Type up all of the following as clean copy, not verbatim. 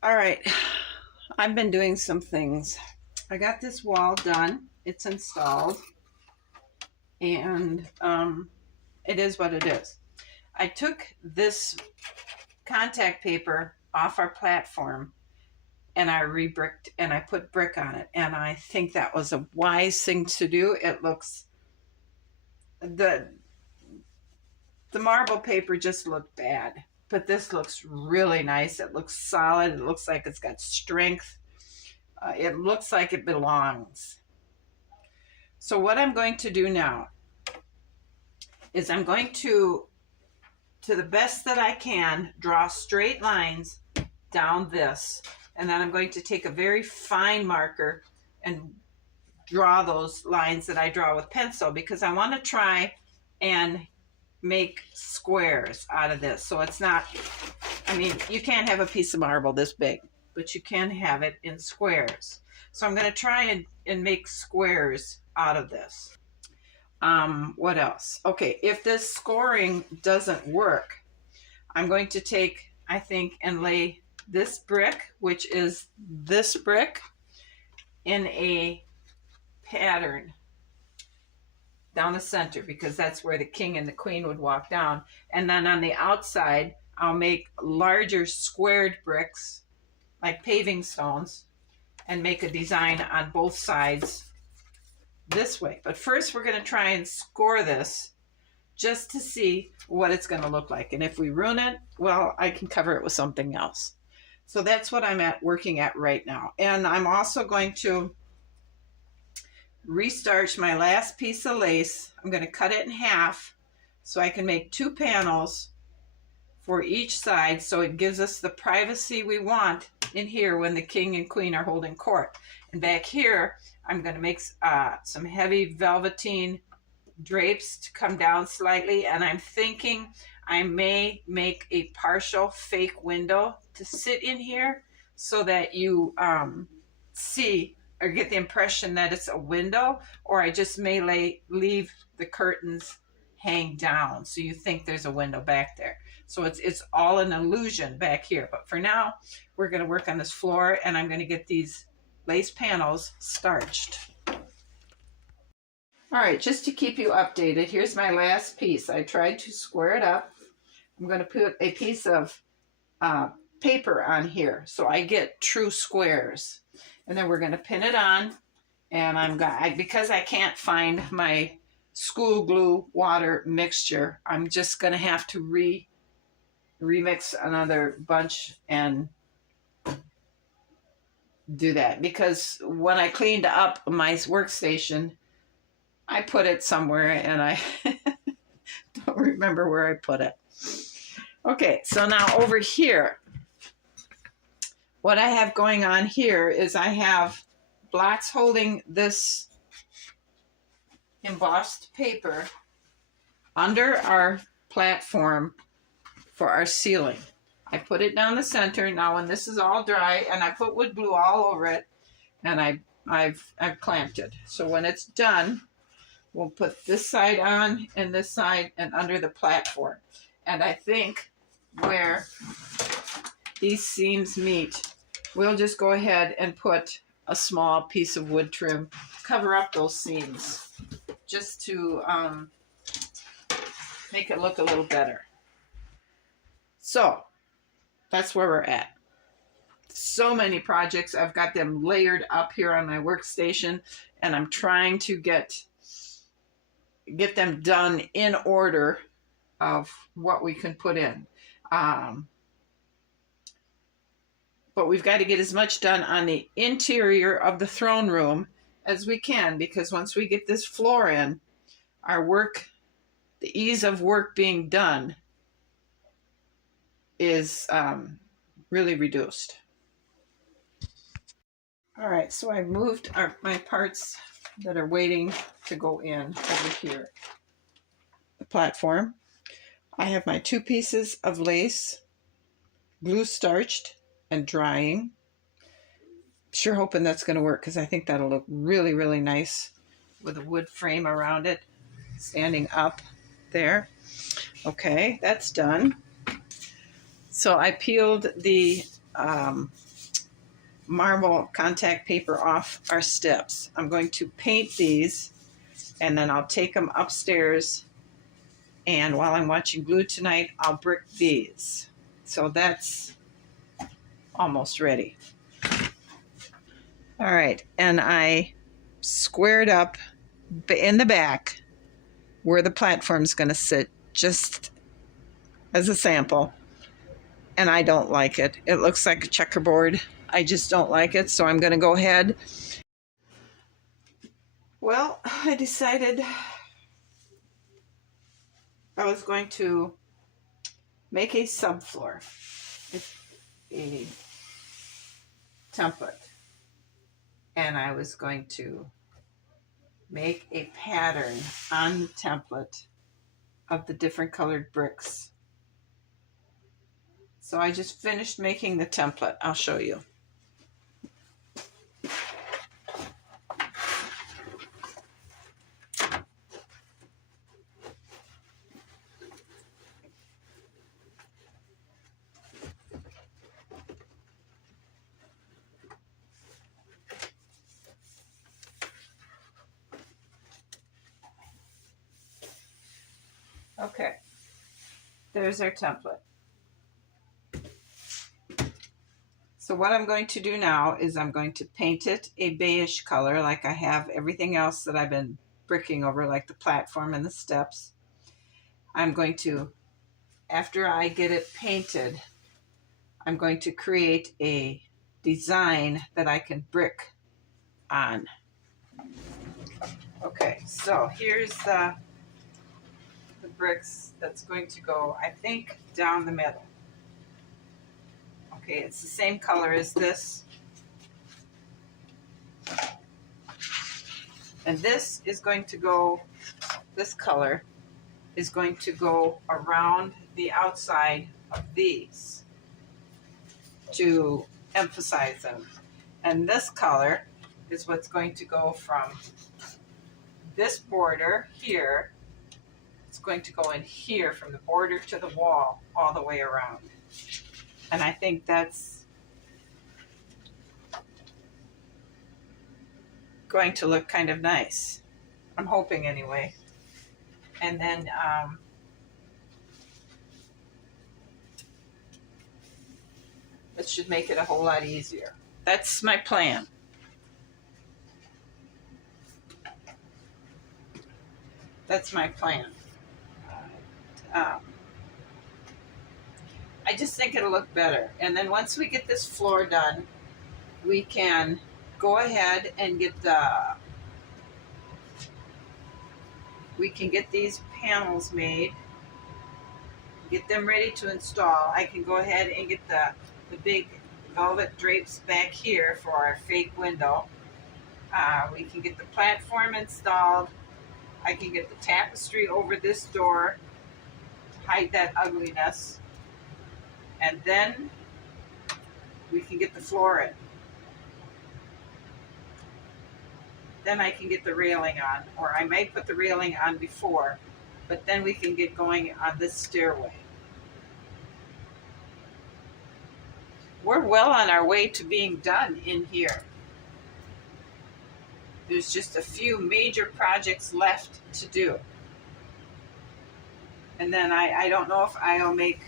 All right, I've been doing some things. I got this wall done. It's installed, and it is what it is. I took this contact paper off our platform and I rebricked and I put brick on it. And I think that was a wise thing to do. It looks the the marble paper just looked bad, but this looks really nice. It looks solid. It looks like it's got strength. It looks like it belongs. So what I'm going to do now is I'm going to the best that I can, draw straight lines down this. And then I'm going to take a very fine marker and draw those lines that I draw with pencil, because I want to try and make squares out of this. So it's not, I mean, you can't have a piece of marble this big, but you can have it in squares. So I'm going to try and make squares out of this. What else? Okay, if this scoring doesn't work, I'm going to take, I think, and lay this brick, which is this brick, in a pattern down the center, because that's where the king and the queen would walk down. And then on the outside, I'll make larger squared bricks, like paving stones, and make a design on both sides this way. But first we're going to try and score this just to see what it's going to look like. And if we ruin it, well, I can cover it with something else. So that's what I'm working at right now. And I'm also going to restarch my last piece of lace. I'm going to cut it in half so I can make 2 panels for each side, so it gives us the privacy we want in here when the king and queen are holding court. And back here, I'm going to make some heavy velveteen drapes to come down slightly, and I'm thinking I may make a partial fake window to sit in here so that you see or get the impression that it's a window, or I just may leave the curtains hang down so you think there's a window back there. So it's all an illusion back here. But for now, we're going to work on this floor, and I'm going to get these lace panels starched. All right, just to keep you updated, here's my last piece. I tried to square it up. I'm going to put a piece of paper on here so I get true squares. And then we're going to pin it on. And because I can't find my school glue water mixture, I'm just going to have to remix another bunch and do that. Because when I cleaned up my workstation, I put it somewhere and I don't remember where I put it. Okay, so now over here, what I have going on here is I have blocks holding this embossed paper under our platform for our ceiling. I put it down the center. Now when this is all dry, and I put wood glue all over it, and I've clamped it. So when it's done, we'll put this side on and this side and under the platform. And I think where these seams meet, we'll just go ahead and put a small piece of wood trim, cover up those seams, just to make it look a little better. So that's where we're at. So many projects. I've got them layered up here on my workstation, and I'm trying to get them done in order of what we can put in. But we've got to get as much done on the interior of the throne room as we can, because once we get this floor in, our work, the ease of work being done is really reduced. All right, so I've moved my parts that are waiting to go in over here. The platform. I have my 2 pieces of lace, glue starched and drying. Sure hoping that's going to work, because I think that'll look really, really nice with a wood frame around it, standing up there. Okay, that's done. So I peeled the marble contact paper off our steps. I'm going to paint these, and then I'll take them upstairs, and while I'm watching Glue tonight, I'll brick these. So that's almost ready. All right, and I squared up in the back where the platform's going to sit, just as a sample, and I don't like it. It looks like a checkerboard. I just don't like it, so I'm going to go ahead. Well, I decided I was going to make a subfloor, a template, and I was going to make a pattern on the template of the different colored bricks. So I just finished making the template. I'll show you. Okay, there's our template. So what I'm going to do now is I'm going to paint it a beige color, like I have everything else that I've been bricking over, like the platform and the steps. I'm going to, after I get it painted, I'm going to create a design that I can brick on. Okay, so here's the bricks that's going to go, I think, down the middle. Okay, it's the same color as this. And this is going to go, this color is going to go around the outside of these to emphasize them. And this color is what's going to go from this border here. It's going to go in here from the border to the wall all the way around. And I think that's going to look kind of nice. I'm hoping anyway. And then it should make it a whole lot easier. That's my plan. That's my plan. I just think it'll look better. And then once we get this floor done, we can go ahead and get these panels made, get them ready to install. I can go ahead and get the big velvet drapes back here for our fake window. We can get the platform installed. I can get the tapestry over this door to hide that ugliness. And then we can get the floor in. Then I can get the railing on, or I might put the railing on before, but then we can get going on this stairway. We're well on our way to being done in here. There's just a few major projects left to do. And then I don't know if I'll make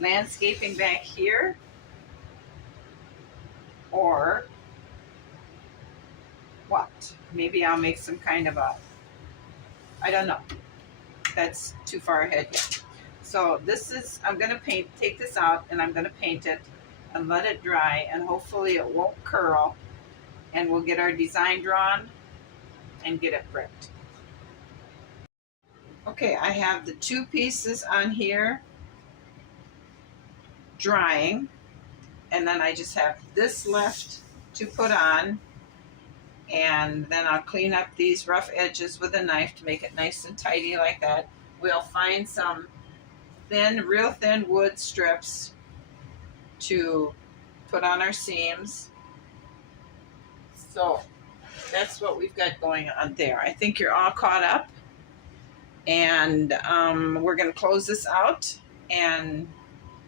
landscaping back here, or what? Maybe I'll make some kind of a, I don't know. That's too far ahead yet. So this is, I'm going to take this out and I'm going to paint it and let it dry, and hopefully it won't curl, and we'll get our design drawn and get it bricked. Okay, I have the two pieces on here drying, and then I just have this left to put on, and then I'll clean up these rough edges with a knife to make it nice and tidy like that. We'll find some thin, real thin wood strips to put on our seams. So that's what we've got going on there. I think you're all caught up, and we're going to close this out and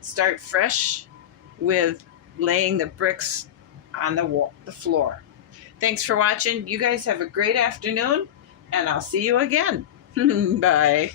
start fresh with laying the bricks on the floor. Thanks for watching. You guys have a great afternoon, and I'll see you again. Bye.